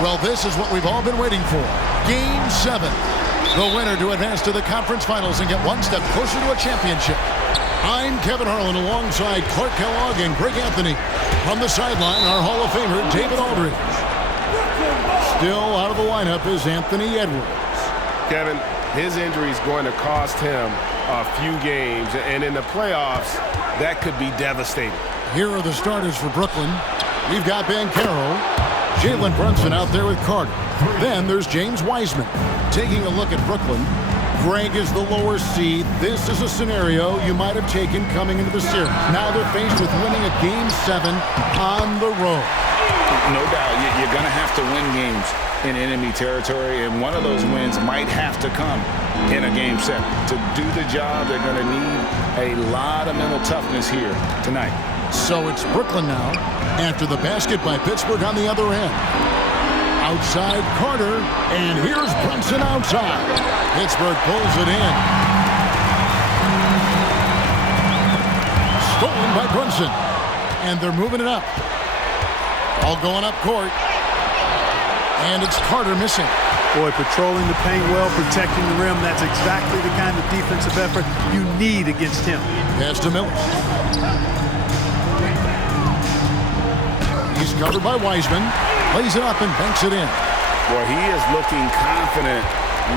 Well, this is what we've all been waiting for. Game 7. The winner to advance to the conference finals and get one step closer to a championship. I'm Kevin Harlan alongside Clark Kellogg and Greg Anthony. From the sideline, our Hall of Famer, David Aldridge. Still out of the lineup is Anthony Edwards. Kevin, his injury is going to cost him a few games, and in the playoffs, that could be devastating. Here are the starters for Brooklyn. We've got Banchero, Jalen Brunson out there with Carter. Then there's James Wiseman. Taking a look at Brooklyn, Greg is the lower seed. This is a scenario you might have taken coming into the series. Now they're faced with winning a Game 7 on the road. No doubt, you're going to have to win games in enemy territory, and one of those wins might have to come in a Game 7. To do the job, they're going to need a lot of mental toughness here tonight. So it's Brooklyn now, after the basket by Pittsburgh on the other end. Outside Carter, and here's Brunson outside. Pittsburgh pulls it in. Stolen by Brunson. And they're moving it up. All going up court. And it's Carter missing. Boy, patrolling the paint well, protecting the rim. That's exactly the kind of defensive effort you need against him. Pass to Miller. He's covered by Wiseman. Lays it up and banks it in. Boy, he is looking confident.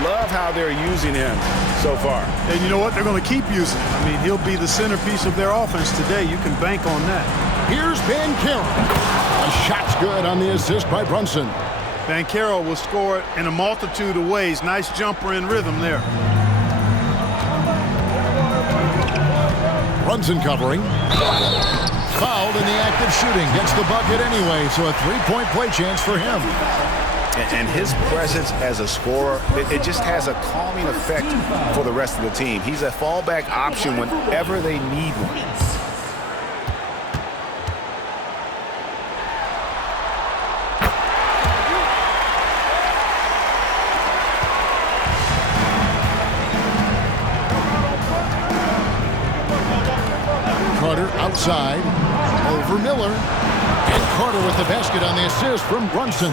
Love how they're using him so far. And you know what? They're going to keep using him. I mean, he'll be the centerpiece of their offense today. You can bank on that. Here's Banchero. A shot's good on the assist by Brunson. Banchero will score it in a multitude of ways. Nice jumper in rhythm there. Brunson covering. Fouled in the act of shooting. Gets the bucket anyway, so a three-point play chance for him. And his presence as a scorer, it just has a calming effect for the rest of the team. He's a fallback option whenever they need one. Carter outside, over Miller, and Carter with the basket on the assist from Brunson.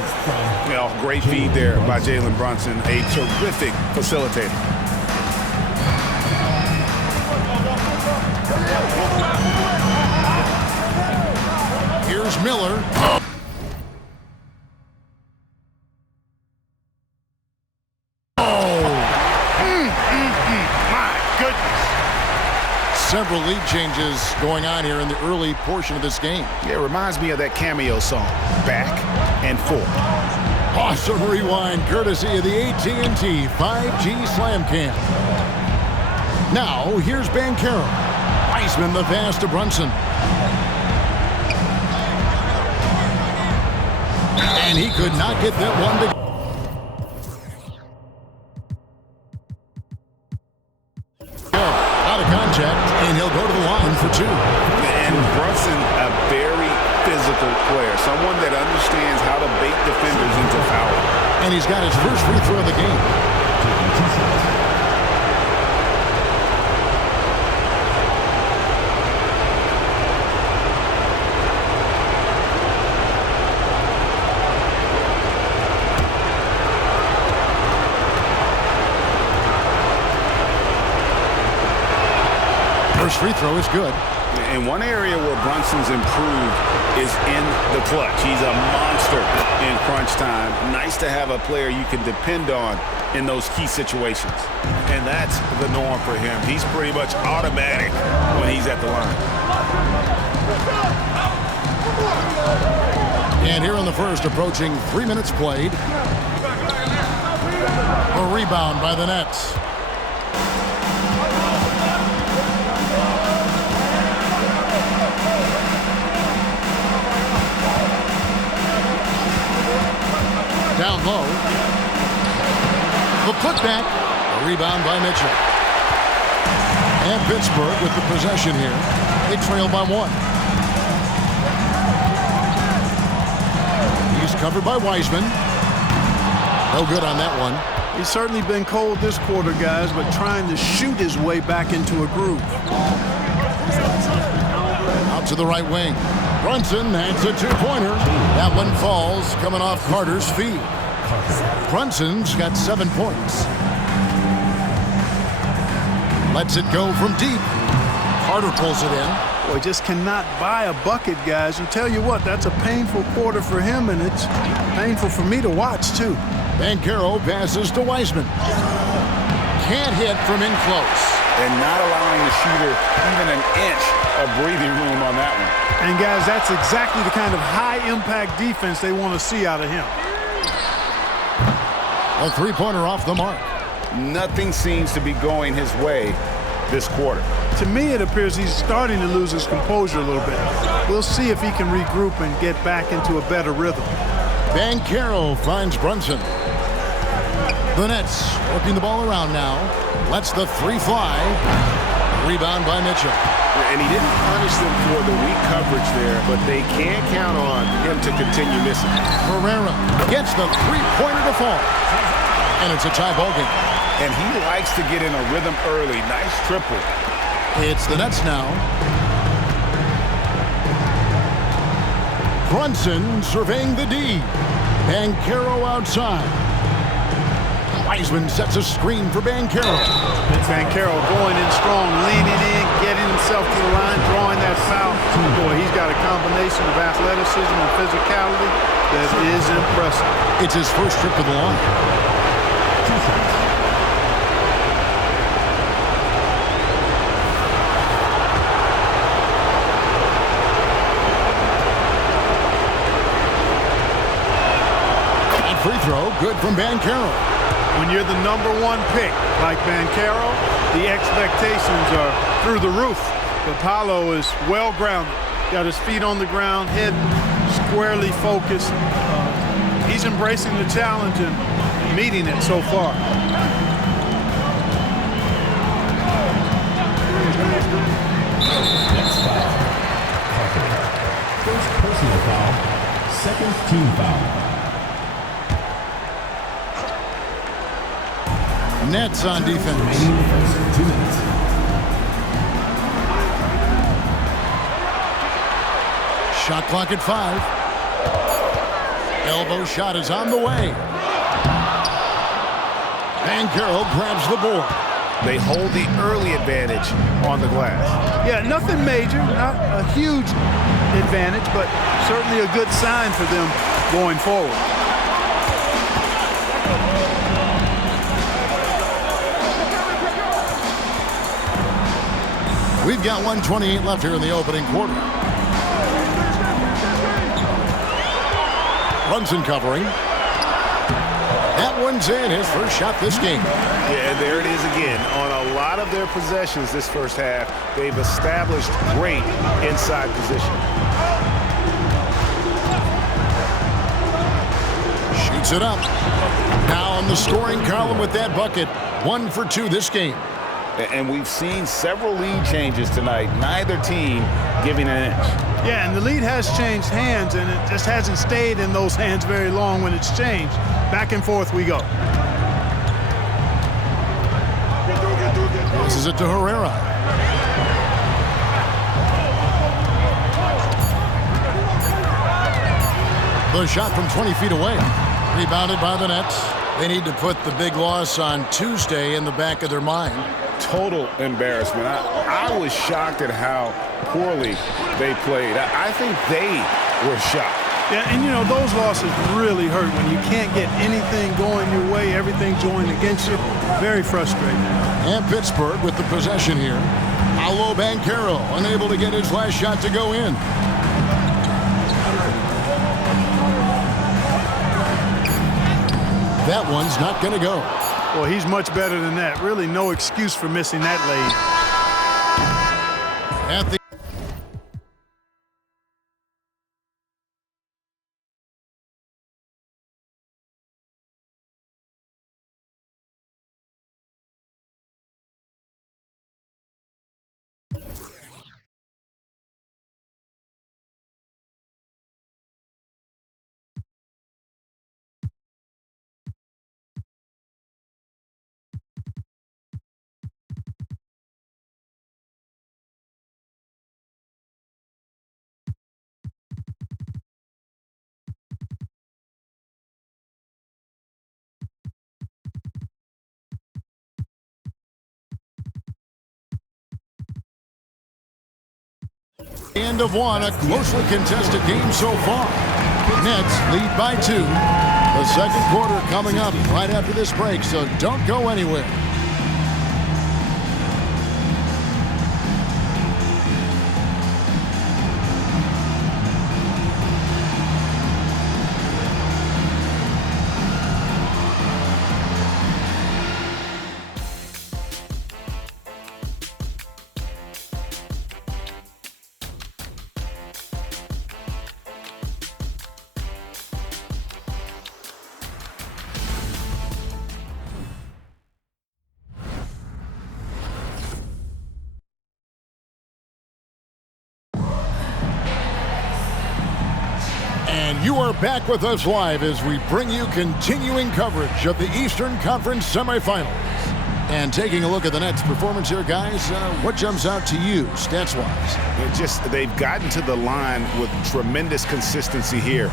Well, great feed there by Jalen Brunson, a terrific facilitator. Here's Miller. Several lead changes going on here in the early portion of this game. Yeah, it reminds me of that cameo song, Back and Forth. Awesome rewind courtesy of the AT&T 5G Slam Cam. Now, here's Banchero. Wiseman the pass to Brunson. And he could not get that one to and he'll go to the line for two. And Brunson, a very physical player, someone that understands how to bait defenders into fouling. And he's got his first free throw of the game. First free throw is good. And one area where Brunson's improved is in the clutch. He's a monster in crunch time. Nice to have a player you can depend on in those key situations. And that's the norm for him. He's pretty much automatic when he's at the line. And here in the first, approaching 3 minutes played. A rebound by the Nets. Down low. The putback. A rebound by Mitchell. And Pittsburgh with the possession here. They trail by 1. He's covered by Wiseman. No good on that one. He's certainly been cold this quarter, guys, but trying to shoot his way back into a groove. Out to the right wing. Brunson, that's a two-pointer. That one falls coming off Carter's feet. Brunson's got 7 points. Lets it go from deep. Carter pulls it in. Boy, just cannot buy a bucket, guys. And tell you what, that's a painful quarter for him, and it's painful for me to watch, too. Banchero passes to Wiseman. Can't hit from in close. And not allowing the shooter even an inch of breathing room on that one. And, guys, that's exactly the kind of high-impact defense they want to see out of him. A three-pointer off the mark. Nothing seems to be going his way this quarter. To me, it appears he's starting to lose his composure a little bit. We'll see if he can regroup and get back into a better rhythm. Banchero finds Brunson. The Nets working the ball around now. Lets the three fly. Rebound by Mitchell. And he didn't punish them for the weak coverage there, but they can't count on him to continue missing. Herrera gets the three-pointer to fall. And it's a tie ball game. And he likes to get in a rhythm early. Nice triple. It's the Nets now. Brunson surveying the D. Banchero outside. Wiseman sets a screen for Banchero. Banchero going in strong, leaning in, getting himself to the line, drawing that foul. Boy, he's got a combination of athleticism and physicality that is impressive. It's his first trip to the line. Free throw, good from Banchero. When you're the #1 pick like Banchero, the expectations are through the roof. But Paolo is well grounded. Got his feet on the ground, head squarely focused. He's embracing the challenge and meeting it so far. Next foul. First personal foul. Second team foul. Nets on defense. 2 minutes. Shot clock at 5. Elbow shot is on the way. Banchero grabs the board. They hold the early advantage on the glass. Yeah, nothing major, not a huge advantage, but certainly a good sign for them going forward. We've got 1:28 left here in the opening quarter. Brunson covering. That one's in, his first shot this game. Yeah, and there it is again. On a lot of their possessions this first half, they've established great inside position. Shoots it up. Now on the scoring column with that bucket. 1 for 2 this game. And we've seen several lead changes tonight. Neither team giving an inch. Yeah, and the lead has changed hands, and it just hasn't stayed in those hands very long when it's changed. Back and forth we go. Passes it to Herrera. The shot from 20 feet away. Rebounded by the Nets. They need to put the big loss on Tuesday in the back of their mind. Total embarrassment. I was shocked at how poorly they played. I think they were shocked. Yeah, and you know, those losses really hurt when you can't get anything going your way, everything's going against you. Very frustrating. And Pittsburgh with the possession here. Paolo Banchero unable to get his last shot to go in. That one's not going to go. Well, he's much better than that. Really no excuse for missing that lead. At the End of one, a closely contested game so far. Nets lead by 2. The second quarter coming up right after this break, so don't go anywhere. And you are back with us live as we bring you continuing coverage of the Eastern Conference semifinals. And taking a look at the Nets' performance here, guys, what jumps out to you stats-wise? They've gotten to the line with tremendous consistency here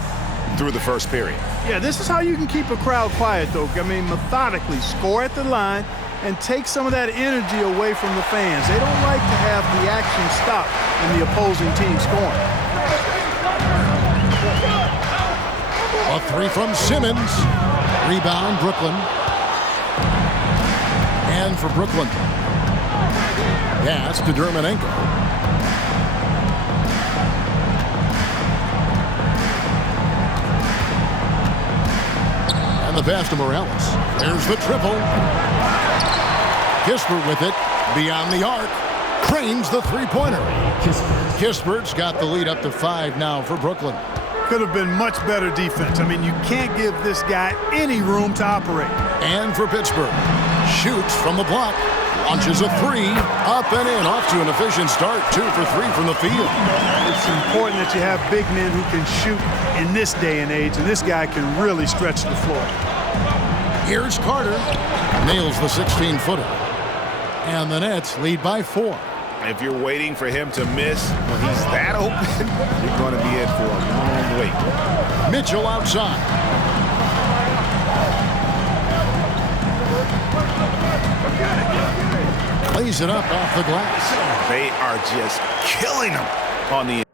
through the first period. Yeah, this is how you can keep a crowd quiet, though. I mean, methodically score at the line and take some of that energy away from the fans. They don't like to have the action stop in the opposing team scoring. A 3 from Simmons. Rebound, Brooklyn. And for Brooklyn. Pass to Dermanenko. And the pass to Morales. There's the triple. Kispert with it. Beyond the arc. Cranes the three-pointer. Kispert's got the lead up to 5 now for Brooklyn. Could have been much better defense. I mean, you can't give this guy any room to operate. And for Pittsburgh, shoots from the block, launches a 3, up and in, off to an efficient start, 2 for 3 from the field. It's important that you have big men who can shoot in this day and age, and this guy can really stretch the floor. Here's Carter, nails the 16-footer. And the Nets lead by 4. If you're waiting for him to miss when he's that open, you're going to be in for a long wait. Mitchell outside. Plays it up off the glass. They are just killing him on the